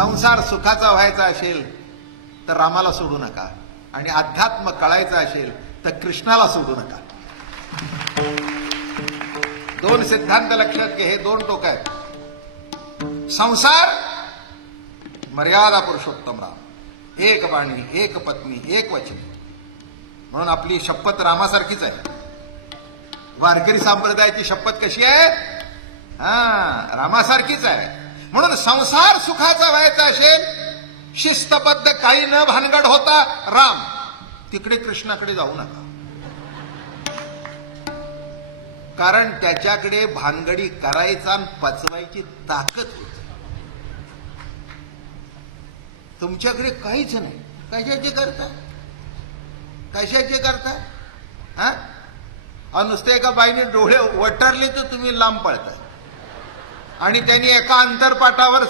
संसार सुखाचा व्हायचा असेल तर रामाला सोडू नका, आणि अध्यात्म कळायचं असेल तर कृष्णाला सोडू नका. दोन सिद्धांत लक्षात घे, हे दोन टोक आहेत. संसार मर्यादा पुरुषोत्तम राम, एक वाणी, एक पत्नी, एक वचन. म्हणून आपली शपथ रामासारखीच आहे. वारकरी संप्रदायाची शपथ कशी आहे? रामासारखीच आहे. म्हणून संसार सुखाचा व्हायचा असेल, शिस्तबद्ध काही न भानगड होता राम, तिकडे कृष्णाकडे जाऊ नका. कारण त्याच्याकडे भानगडी करायचा आणि पचवायची ताकद होती. तुमच्याकडे काहीच नाही. कशाचे करता, कशाचे करता? नुसते एका बाईने डोळे वटरले तर तुम्ही लांब पळताय, आणि त्यांनी एका अंतरपाटावर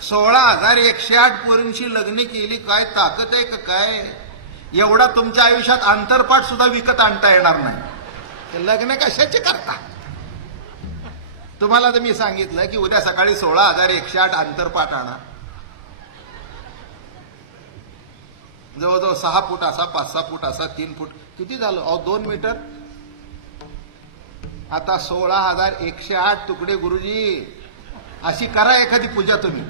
16,108 पोरींशी लग्न केली. काय ताकद आहे का काय? एवढा तुमच्या आयुष्यात अंतरपाठ सुद्धा विकत आणता येणार नाही. तर लग्न कशाचे करता? तुम्हाला तर मी सांगितलं की उद्या सकाळी 16,108 अंतरपाठ आणा. जवळजवळ 6 फूट असा, 5-6 फूट असा, 3 फूट, किती झालं? 2 मीटर. आता 16,108 तुकडे. गुरुजी अशी करा एखादी पूजा तुम्ही.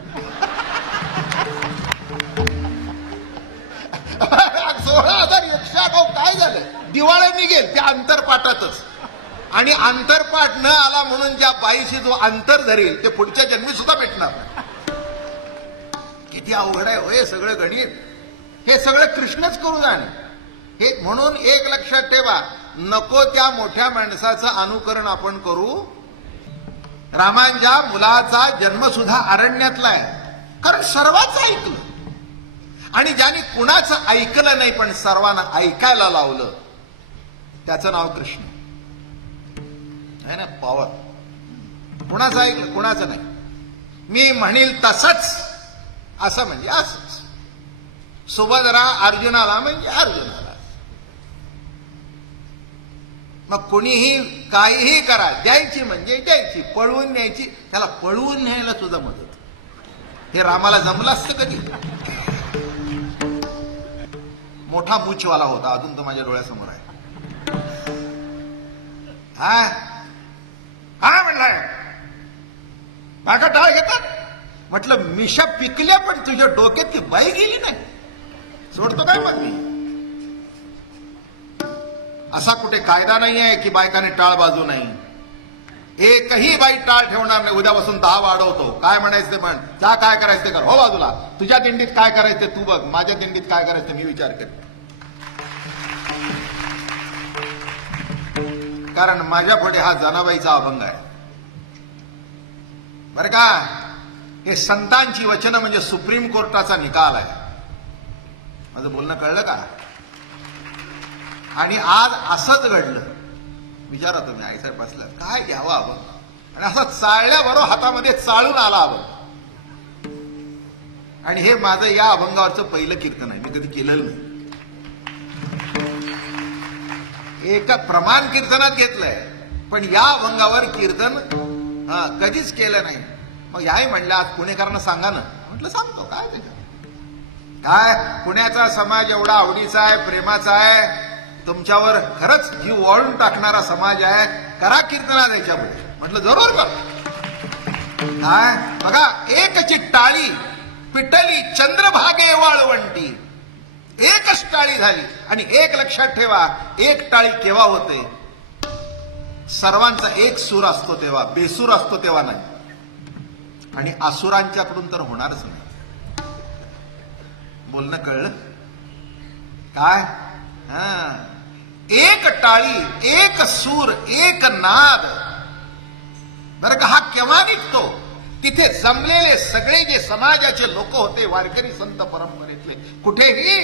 16,108. काय झालं? दिवाळी निघेल त्या अंतरपाठातच. आणि अंतरपाठ न आला म्हणून ज्या बाईशी जो अंतर धरेल ते पुढच्या जन्मी सुद्धा भेटणार नाही. किती अवघड आहे होय सगळं गणित. हे सगळं कृष्णच करू जाणे. हे म्हणून एक लक्षात ठेवा, नको त्या मोठ्या माणसाचं अनुकरण आपण करू. रामांच्या मुलाचा जन्म सुद्धा अरण्यातला आहे, कारण सर्वांचं ऐकलं. आणि ज्यांनी कुणाचं ऐकलं नाही पण सर्वांना ऐकायला लावलं, त्याचं नाव कृष्ण आहे ना. पॉवर. कुणाचं ऐकलं, कुणाचं नाही. मी म्हणेल तसंच, असं म्हणजे असंच. सुभद्रा अर्जुनाला म्हणजे अर्जुनाला. मग कुणीही काहीही करा, द्यायची म्हणजे द्यायची, पळवून न्यायची, त्याला पळवून न्यायला सुद्धा मदत. हे रामाला जमलं असतं कधी? मोठा मूछवाला होता, अजून तो माझ्या डोळ्यासमोर आहे. काय म्हणलाय? मागा टाळ घेतात. म्हटलं मिशा पिकल्या पण तुझ्या डोक्यात ती बाई गेली नाही. सोडतो काय मग मी? असा कुठे कायदा नाही आहे की बायकाने टाळ बाजू नाही. एकही बाई टाळ ठेवणार नाही. उद्यापासून 10 वाढवतो. काय म्हणायचं ते म्हण, जा काय करायचं ते कर, हो बाजूला. तुझ्या दिंडीत काय करायचं ते तू बघ, माझ्या दिंडीत काय करायचं मी विचार करतो. कारण माझ्या पुढे हा जनाबाईचा अभंग आहे बरं का. हे संतांची वचनं म्हणजे सुप्रीम कोर्टाचा निकाल आहे. माझं बोलणं कळलं का? आणि आज असंच घडलं. विचारा तुम्ही आईसाहेब बसल्यात, काय घ्यावं अभंग, आणि असं चाळल्याबरोबर हातामध्ये चाळून आला अभंग. आणि हे माझं या अभंगावरचं पहिलं कीर्तन आहे. मी कधी केलेलं नाही. एका प्रमाण कीर्तनात घेतलंय, पण या अभंगावर कीर्तन कधीच केलं नाही. मग याही म्हणल्या, आज पुणेकरांना सांगा ना. म्हटलं सांगतो. काय त्याच्यात काय, पुण्याचा समाज एवढा आवडीचा आहे, प्रेमाचा आहे, तुमच्यावर खरंच जीव ओळून टाकणारा समाज आहे, करा कीर्तनात याच्यापुढे. म्हटलं जरूर कर. काय बघा, एकची टाळी पिटली चंद्रभागे वाळवंटी. एकच टाळी झाली. आणि एक लक्षात ठेवा, एक टाळी केव्हा होते? सर्वांचा एक सूर असतो तेव्हा, बेसूर असतो तेव्हा नाही. आणि असुरांच्याकडून तर होणारच नाही. बोलणं कळलं काय? एक टाळी, एक सूर, एक नाद. बरं का, हा केव्हा निघतो? तिथे जमलेले सगळे जे समाजाचे लोक होते, वारकरी संत परंपरेतले, कुठेही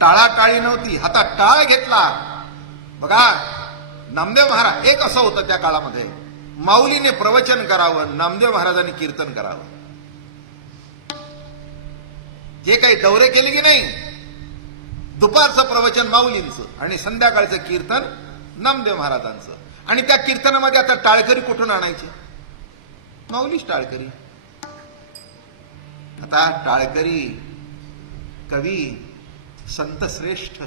टाळाटाळी नव्हती. आता टाळ घेतला. बघा, नामदेव महाराज, एक असं होतं त्या काळामध्ये, माऊलीने प्रवचन करावं, नामदेव महाराजांनी कीर्तन करावं. जे काही दौरे केले की नाही, दुपारचं प्रवचन माऊलींचं आणि संध्याकाळचं कीर्तन नामदेव महाराजांचं. आणि त्या कीर्तनामध्ये आता टाळकरी कुठून आणायचे? माऊलीच टाळकरी. आता टाळकरी कवी, संत श्रेष्ठ,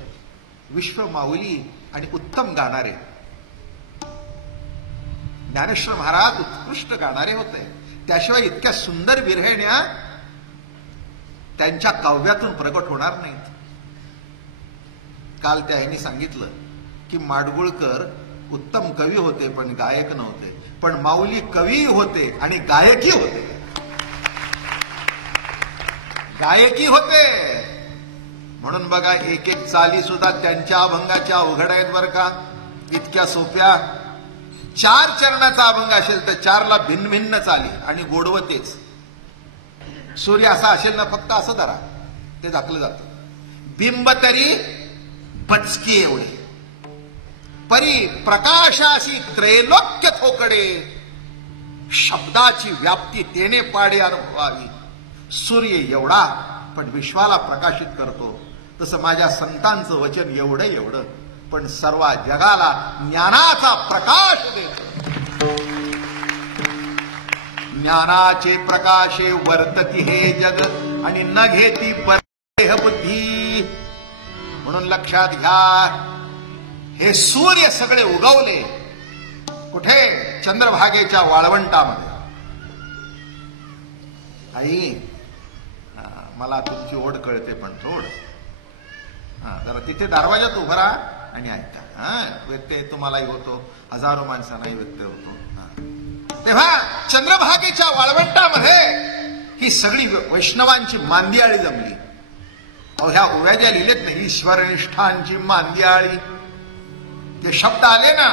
विश्व माऊली आणि उत्तम गाणारे. ज्ञानेश्वर महाराज उत्कृष्ट गाणारे होते. त्याशिवाय इतक्या सुंदर विरहिण्या त्यांच्या काव्यातून प्रकट होणार नाहीत. काल त्यांनी सांगितलं की माडगुळकर उत्तम कवी होते पण गायक नव्हते, पण माऊली कवी होते आणि गायकी होते. गायकी होते म्हणून बघा, एक एक चाली सुद्धा त्यांच्या अभंगाच्या अवघड आहेत बरं का, इतक्या सोप्या. 4 चरणाचा अभंग असेल तर 4ला भिन्न भिन्न चाली आणि गोडवतेच. सूर्य असा असेल ना, फक्त असं धरा, ते दाखलं जातं. बिंब तरी बचके एवढे, परी प्रकाशाशी त्रैलोक्य थोकडे, शब्दाची व्याप्ती तेने पाडे अनुभवावी. सूर्य एवढा पण विश्वाला प्रकाशित करतो, तसं माझ्या संतांचं वचन एवढं एवढं पण सर्व जगाला ज्ञानाचा प्रकाश देतो. ज्ञानाचे प्रकाशे वर्तती हे जग आणि न घेती देह बुद्धी. म्हणून लक्षात घ्या, हे सूर्य सगळे उगवले कुठे? चंद्रभागेच्या वाळवंटामध्ये. आई, मला तुमची ओढ कळते पण थोडं जरा तिथे दरवाजात उभं राहा आणि ऐका. व्यत्यय तुम्हालाही होतो, हजारो माणसांनाही व्यत्यय होतो. तेव्हा चंद्रभागेच्या वाळवंटामध्ये ही सगळी वैष्णवांची मांदियाळी जमली. ह्या ओव्या ज्या लिहिलेत ना, ईश्वरनिष्ठांची मांदियाळी, जे शब्द आले ना,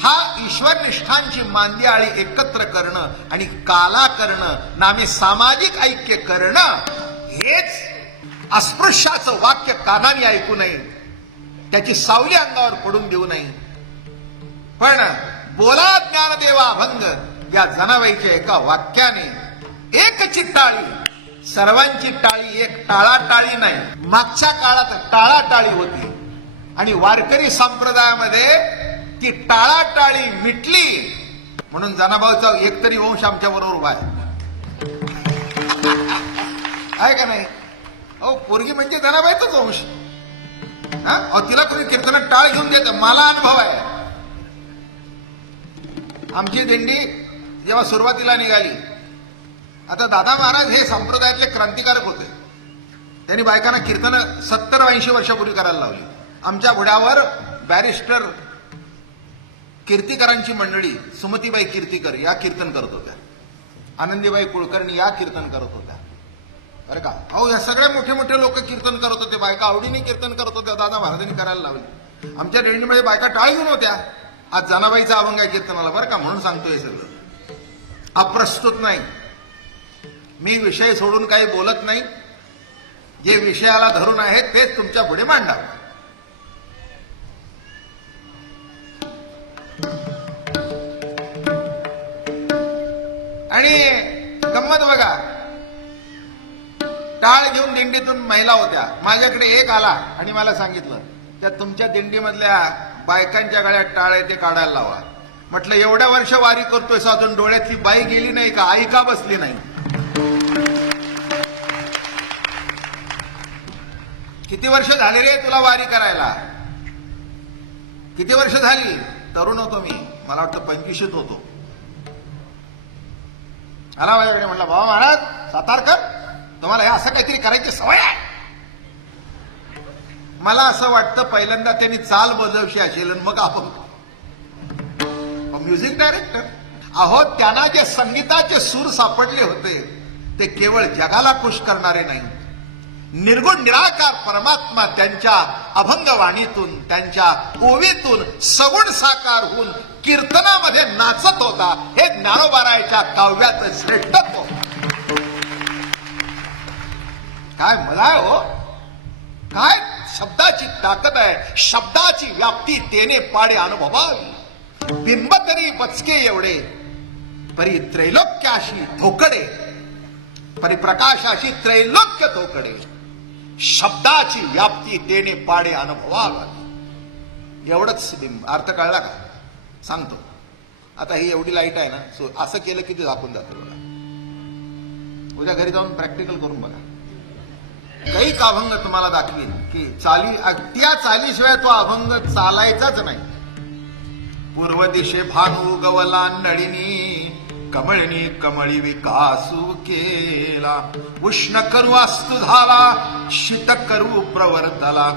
हा ईश्वरनिष्ठांची मांदियाळी एकत्र करणं आणि काला करणं, नामे सामाजिक ऐक्य करणं, हेच अस्पृश्याचं वाक्य कानाने ऐकू नये, त्याची सावली अंगावर पडून देऊ नये. पण बोला ज्ञानदेवा अभंग या जनाबाईच्या एका वाक्याने एकची टाळी, सर्वांची टाळी एक टाळाटाळी नाही. मागच्या काळात टाळाटाळी होती आणि वारकरी संप्रदायामध्ये ती टाळाटाळी मिटली म्हणून जनाभाऊचा एकतरी वंश आमच्या बरोबर उभा आहे का नाही? अहो, पोरगी म्हणजे जनाबाईचाच वंश. तिला तुम्ही कीर्तनात टाळ घेऊन देत, मला अनुभव आहे. आमची दिंडी जेव्हा सुरुवातीला निघाली, आता दादा महाराज हे संप्रदायातले क्रांतिकारक होते. त्यांनी बायकांना कीर्तन 70-80 वर्षापूर्वी करायला लावली. आमच्या घोड्यावर बॅरिस्टर कीर्तिकरांची मंडळी, सुमतीबाई कीर्तिकर या कीर्तन करत होत्या, आनंदीबाई कुलकर्णी या कीर्तन करत होत्या बरं का. अहो, या सगळ्या मोठे मोठे लोक कीर्तन करत होते, बायका आवडीने कीर्तन करत होत्या. दादा महाराजांनी करायला लावली. आमच्या दिंडीमध्ये बायका टाळ घेऊन होत्या. आज जनाबाईचा अभंग आहे कीर्तनाला बरं का, म्हणून सांगतोय सगळं. अप्रस्तुत नाही, मी विषय सोडून काही बोलत नाही. जे विषयाला धरून आहे तेच तुमच्या पुढे मांडा. आणि गंमत बघा, टाळ घेऊन दिंडीतून महिला होत्या. माझ्याकडे एक आला आणि मला सांगितलं, त्या तुमच्या दिंडीमधल्या बायकांच्या गळ्यात टाळ आहे ते काढायला लावा. म्हटलं, एवढ्या वर्ष वारी करतोय, अजून डोळ्यातली बाई गेली नाही का? आई का बसली नाही? किती वर्ष झाले रे तुला वारी करायला? किती वर्ष झाली? तरुण होतो मी, मला वाटतं 25 होतो. आला माझ्याकडे, म्हटलं, बाबा महाराज सातारकर, तुम्हाला हे असं काहीतरी करायची सवय आहे? मला असं वाटतं पहिल्यांदा त्यांनी चाल बदलशी असेल मग आपण म्युझिक डायरेक्टर. अहो, त्यांना जे संगीताचे सूर सापडले होते ते केवळ जगाला खुश करणारे नाही, निर्गुण निराकार परमात्मा त्यांच्या अभंगवाणीतून, त्यांच्या ओवीतून सगुण साकार होऊन कीर्तनामध्ये नाचत होता. हे ज्ञानोबारायच्या काव्याचं श्रेष्ठत्व. काय मला हो, काय शब्दाची ताकद आहे. शब्दाची व्याप्ती तेने पाडे अनुभवावी. बिंब तरी बचके एवढे, परी त्रैलोक्याशी थोकडे, परिप्रकाशाशी त्रैलोक्य थोकडे, शब्दाची व्याप्ती तेने पाडे अनुभवावी. एवढंच बिंब. अर्थ कळला का? सांगतो. आता ही एवढी लाईट आहे ना, सो असं केलं की ते झाकून जातं बघा. उद्या घरी जाऊन प्रॅक्टिकल करून बघा. कैक अभंग तुम्हाला दाखवीन की त्या चालीशिवाय तो अभंग चालायचाच नाही. पूर्व दिशे भानू गवला नळिनी, कमळनी कमळी विकासू केला. उष्ण करू अस्तु झाला, शीत करू प्रवर्तला.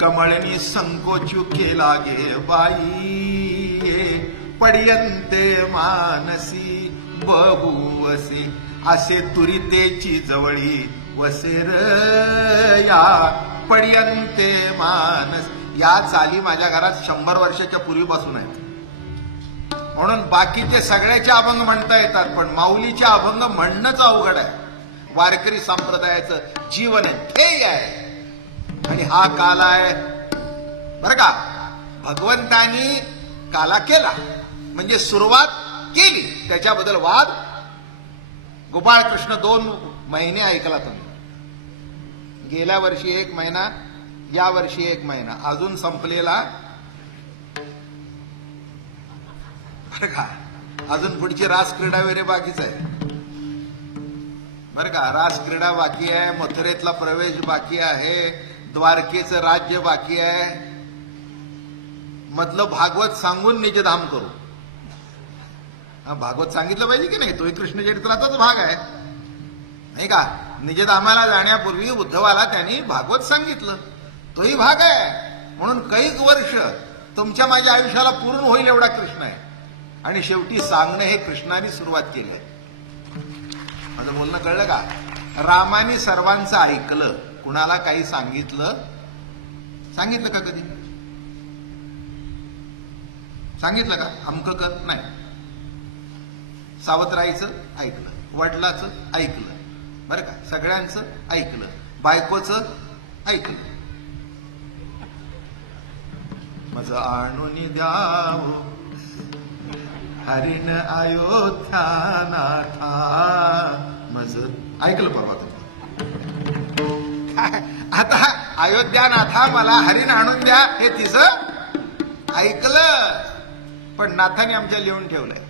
कमळनी संकोचू केला गे बाई, पड्यंते मानसी बबूवसी. असे तुरितेची जवळी वसेर या, पड्यंते मानस. या चाली माझ्या घरात 100 वर्षाच्या पूर्वीपासून आहेत. म्हणून बाकीचे सगळ्याचे अभंग म्हणता येतात, पण माऊलीचे अभंग म्हणणंच अवघड आहे. वारकरी संप्रदायाचं जीवन ध्येय आहे आणि हा काल आहे बरं का. भगवंतानी काला केला म्हणजे सुरुवात केली, त्याच्याबद्दल वाद. गोपाळकृष्ण 2 महिने ऐकला तुम्ही. गेल्या वर्षी 1 महिना, या वर्षी 1 महिना, अजून संपलेला बरं का. अजून पुढची रास क्रीडा वगैरे बाकीच आहे बरं का. रास क्रीडा बाकी आहे, मथुरेतला प्रवेश बाकी आहे, द्वारकेचं राज्य बाकी आहे. मधलं भागवत सांगून निजधाम करू. भागवत सांगितलं पाहिजे की नाही, तोही कृष्ण चरित्राचाच भाग आहे नाही का. निजधामाला जाण्यापूर्वी उद्धवाला त्यांनी भागवत सांगितलं, तोही भाग आहे. म्हणून कैक वर्ष तुमच्या माझ्या आयुष्याला पूर्ण होईल एवढा कृष्ण आहे. आणि शेवटी सांगणं हे कृष्णाने सुरुवात केली आहे. माझं बोलणं कळलं का. रामाने सर्वांचं ऐकलं, कुणाला काही सांगितलं का कधी सांगितलं का. अमकं कर नाही. सावत्राईचं ऐकलं, वडिलाचं ऐकलं बरं का, सगळ्यांचं ऐकलं, बायकोचं ऐकलं. माझं आणून द्याव हरिण अयोध्या नाथा, माझं ऐकलं परवा तुम्ही. आता अयोध्या नाथा मला हरिण आणून द्या हे तिचं ऐकलं, पण नाथाने आमच्या लिहून ठेवलंय.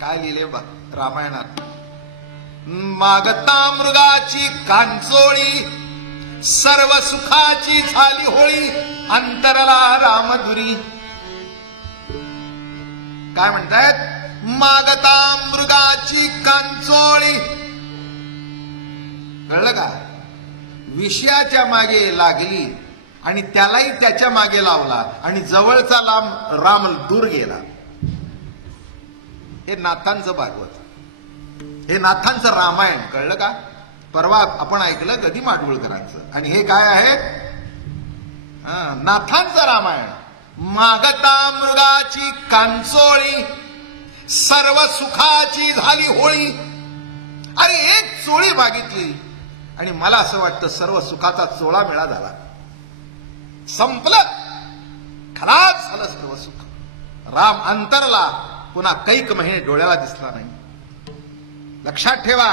काय लिहिले बा रामायणात. मागता मृगाची कांचोळी, सर्व सुखाची झाली होळी, अंतरला रामधुरी. काय म्हणतायत. मागता मृगाची कांचोळी. कळलं का. विषयाच्या मागे लागली आणि त्यालाही त्याच्या मागे लावला आणि जवळचा राम दूर गेला. हे नाथांचं भागवत, हे नाथांचं रामायण. कळलं का. परवा आपण ऐकलं कधी माडगुळकरांचं, आणि हे काय आहे नाथांचं रामायण. मागता मृगाची कांचोळी, सर्व सुखाची झाली होळी. अरे एक चोळी मागितली आणि मला असं वाटतं सर्व सुखाचा चोळा मेळा झाला, संपलं, खलास झालं सर्व सुख. राम अंतरला, पुन्हा कैक महिने डोळ्याला दिसला नाही. लक्षात ठेवा,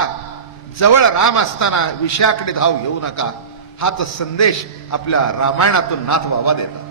जवळ राम असताना विषयाकडे धाव येऊ नका. हाच संदेश आपल्या रामायणातून नाथ बाबा देतात.